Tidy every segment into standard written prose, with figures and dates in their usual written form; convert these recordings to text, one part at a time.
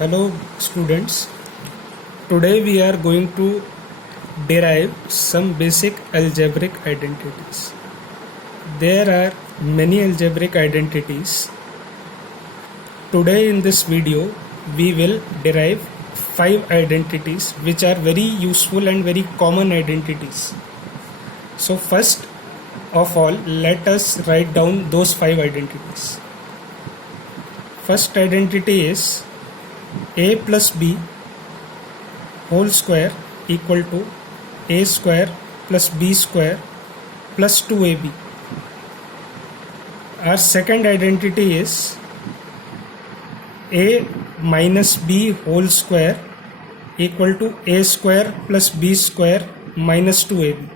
Hello students, today we are going to derive some basic algebraic identities. There are many algebraic identities. Today in this video we will derive 5 identities which are very useful and very common identities. So first of all, let us write down those 5 identities. First identity is a plus b whole square equal to a square plus b square plus 2ab. Our second identity is a minus b whole square equal to a square plus b square minus 2ab.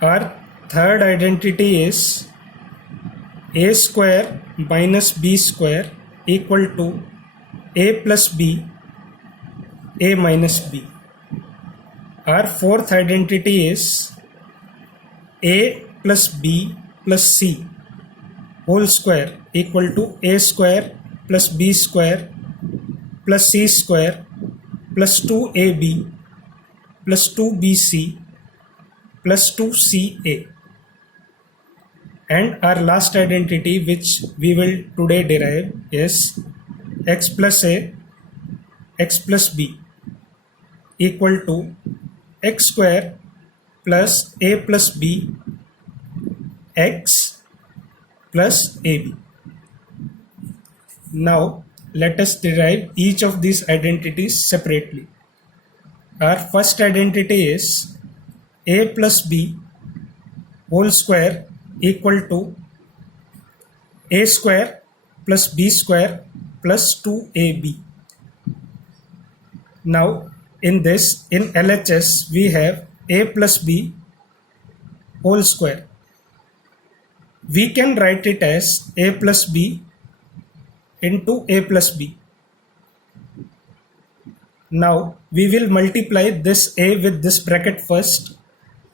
Our third identity is a square minus b square equal to a plus b, a minus b. Our fourth identity is a plus b plus c whole square equal to a square plus b square plus c square plus 2ab plus 2bc plus 2ca. And our last identity which we will today derive is x plus a, x plus b equal to x square plus a plus b, x plus ab. Now let us derive each of these identities separately. Our first identity is a plus b whole square equal to a square plus b square plus 2ab. Now in LHS we have a plus b whole square. We can write it as a plus b into a plus b. Now we will multiply this a with this bracket first,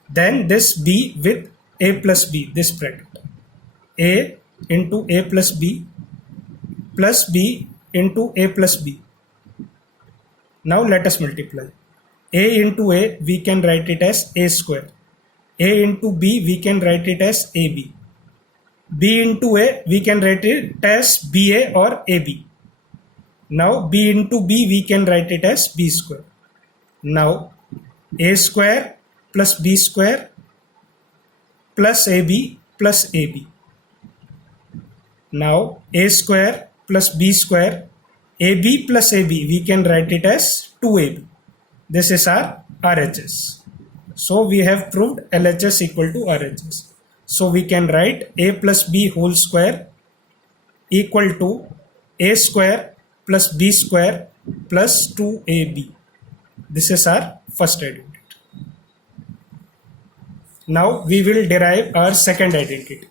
then this b with a plus b, this bracket. A into a plus b into a plus b. Now let us multiply. A into a we can write it as a square. A into b we can write it as ab. B into a we can write it as ba or ab. Now b into b we can write it as b square. Now a square plus b square plus ab plus ab. Now a square plus b square, ab plus ab we can write it as 2ab. This is our RHS. So we have proved LHS equal to RHS. So we can write a plus b whole square equal to a square plus b square plus 2ab. This is our first identity. Now we will derive our second identity.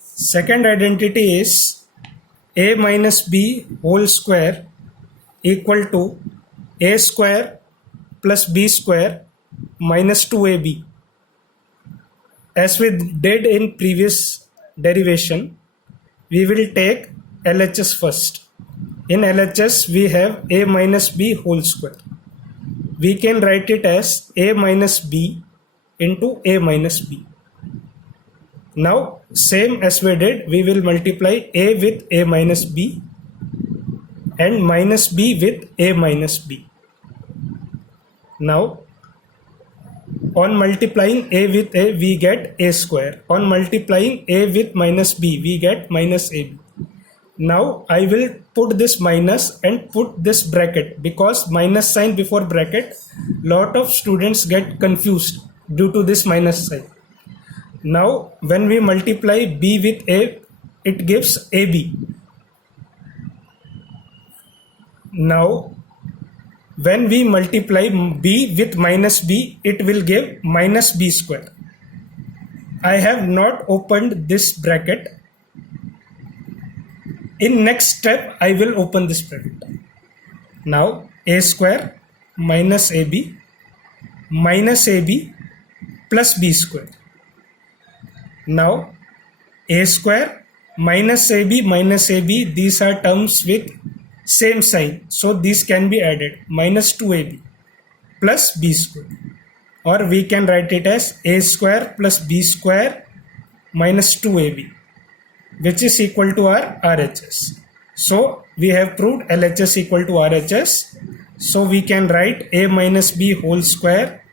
Second identity is a minus b whole square equal to a square plus b square minus 2ab. As we did in previous derivation, we will take LHS first. In LHS we have a minus b whole square. We can write it as a minus b into a minus b. Now same as we did, we will multiply a with a minus b and minus b with a minus b. Now on multiplying a with a we get a square. On multiplying a with minus b we get minus ab. Now I will put this minus and put this bracket, because minus sign before bracket, lot of students get confused due to this minus sign. Now when we multiply b with a, it gives ab. Now when we multiply b with minus b, it will give minus b square. I have not opened this bracket. In next step I will open this bracket. Now a square minus ab plus b square. Now a square minus AB, these are terms with same sign, so these can be added. Minus 2AB plus B square, or we can write it as A square plus B square minus 2AB, which is equal to our RHS. So we have proved LHS equal to RHS. So we can write A minus B whole square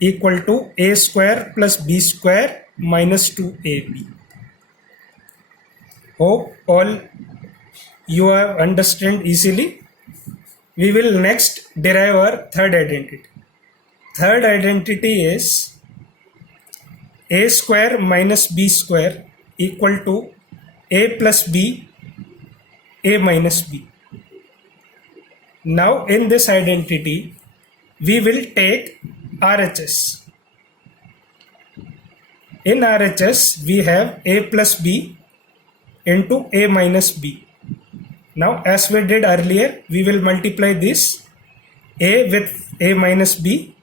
equal to A square plus B square minus 2AB. Hope all you have understood easily. We will next derive our third identity. Third identity is A square minus B square equal to A plus B, A minus B. Now in this identity, we will take RHS. In RHS, we have A plus B into A minus B. Now as we did earlier, we will multiply this A with A minus B,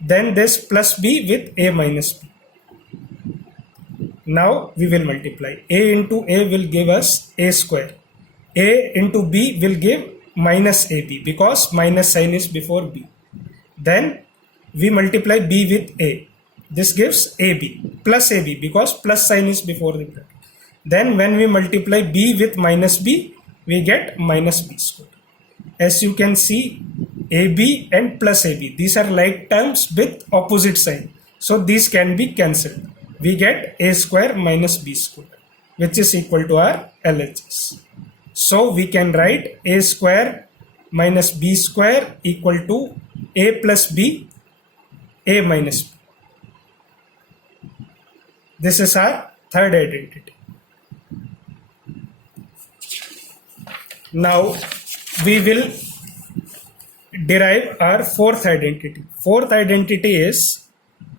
then this plus B with A minus B. Now we will multiply. A into A will give us A square. A into B will give minus AB because minus sign is before B. Then we multiply B with A. This gives AB plus AB because plus sign is before the bracket. Then when we multiply B with minus B, we get minus B square. As you can see, AB and plus AB, these are like terms with opposite sign. So these can be cancelled. We get A square minus B square, which is equal to our LHS. So we can write A square minus B square equal to A plus B, A minus B. This is our third identity. Now we will derive our fourth identity. Fourth identity is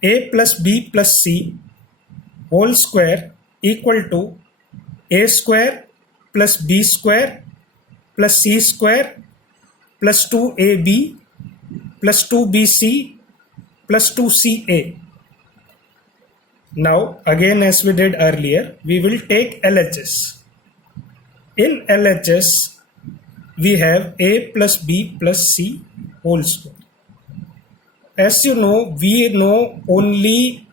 A plus B plus C whole square equal to A square plus B square plus C square plus 2AB plus 2BC plus 2CA. Now again, as we did earlier, we will take LHS. In LHS, we have A plus B plus C whole square. As you know, we know only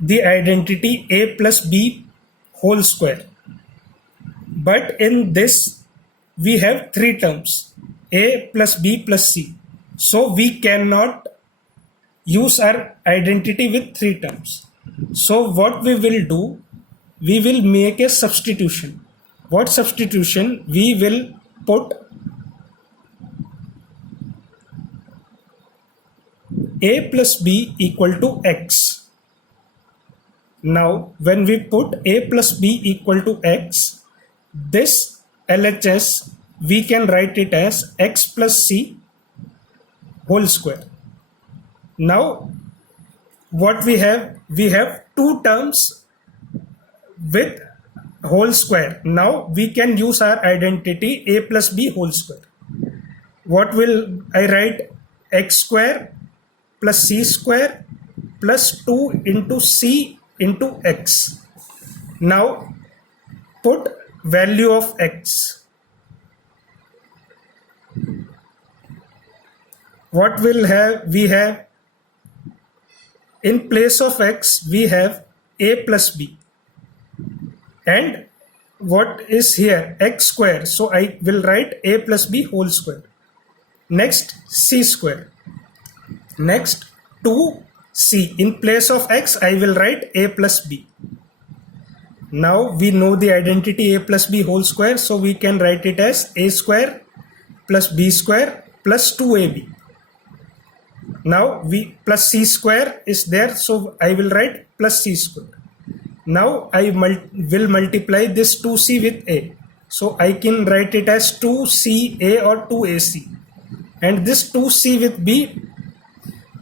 the identity A plus B whole square. But in this, we have three terms, A plus B plus C. So we cannot use our identity with three terms. So what we will do, we will make a substitution. What substitution? We will put A plus B equal to X. Now when we put A plus B equal to X, this LHS we can write it as X plus C whole square. Now what we have two terms with whole square. Now we can use our identity A plus B whole square. What will I write? X square plus C square plus 2 into C into X. Now put value of X. What will have? We have in place of X we have A plus B. And what is here? X square. So I will write A plus B whole square. Next C square. Next 2C. In place of X I will write A plus B. Now we know the identity A plus B whole square. So we can write it as A square plus B square plus 2AB. Now we plus C square is there. So I will write plus C square. Now I will multiply this 2C with A. So I can write it as 2CA or 2AC. And this 2C with B,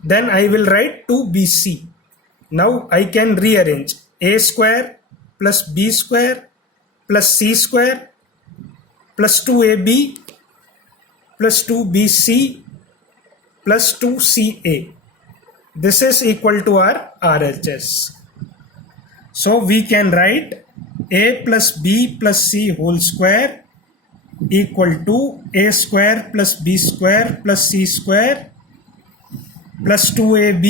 then I will write 2BC. Now I can rearrange A square plus B square plus C square plus 2AB plus 2BC plus 2CA. This is equal to our RHS. So we can write a plus b plus c whole square equal to a square plus b square plus c square plus 2ab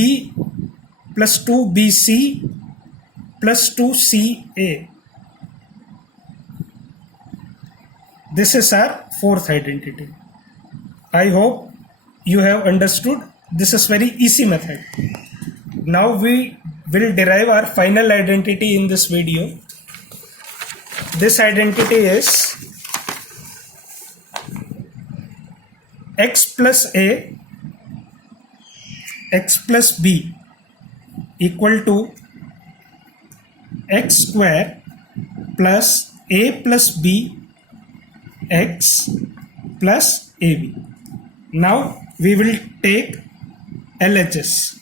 plus 2bc plus 2ca. This is our fourth identity. I hope you have understood. This is very easy method. Now we will derive our final identity in this video. This identity is x plus a x plus b equal to x square plus a plus b x plus ab. Now we will take LHS.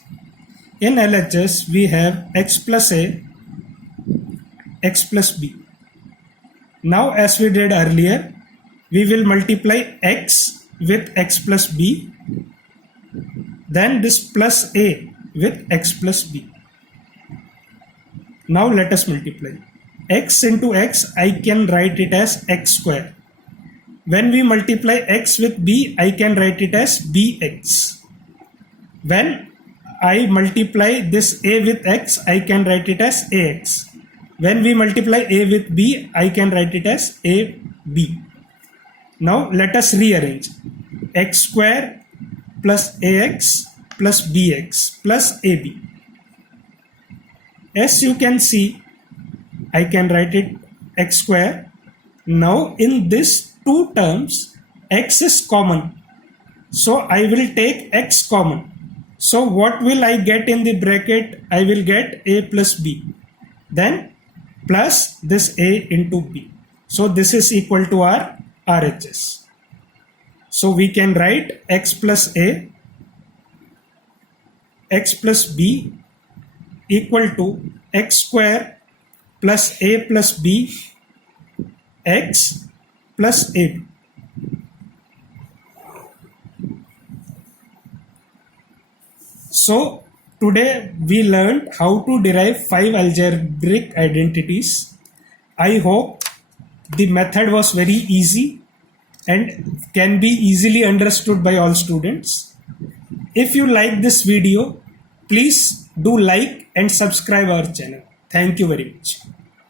In LHS we have x plus a, x plus b. Now as we did earlier, we will multiply x with x plus b, then this plus a with x plus b. Now let us multiply. X into x, I can write it as x square. When we multiply x with b, I can write it as bx. When I multiply this a with x, I can write it as ax. When we multiply a with b, I can write it as ab. Now let us rearrange. X square plus ax plus bx plus ab. As you can see, I can write it x square. Now in this two terms, x is common. So I will take x common. So what will I get in the bracket? I will get a plus b. Then plus this a into b. So this is equal to our RHS. So we can write x plus a, x plus b equal to x square plus a plus b x plus a. So today we learned how to derive 5 algebraic identities. I hope the method was very easy and can be easily understood by all students. If you like this video, please do like and subscribe our channel. Thank you very much.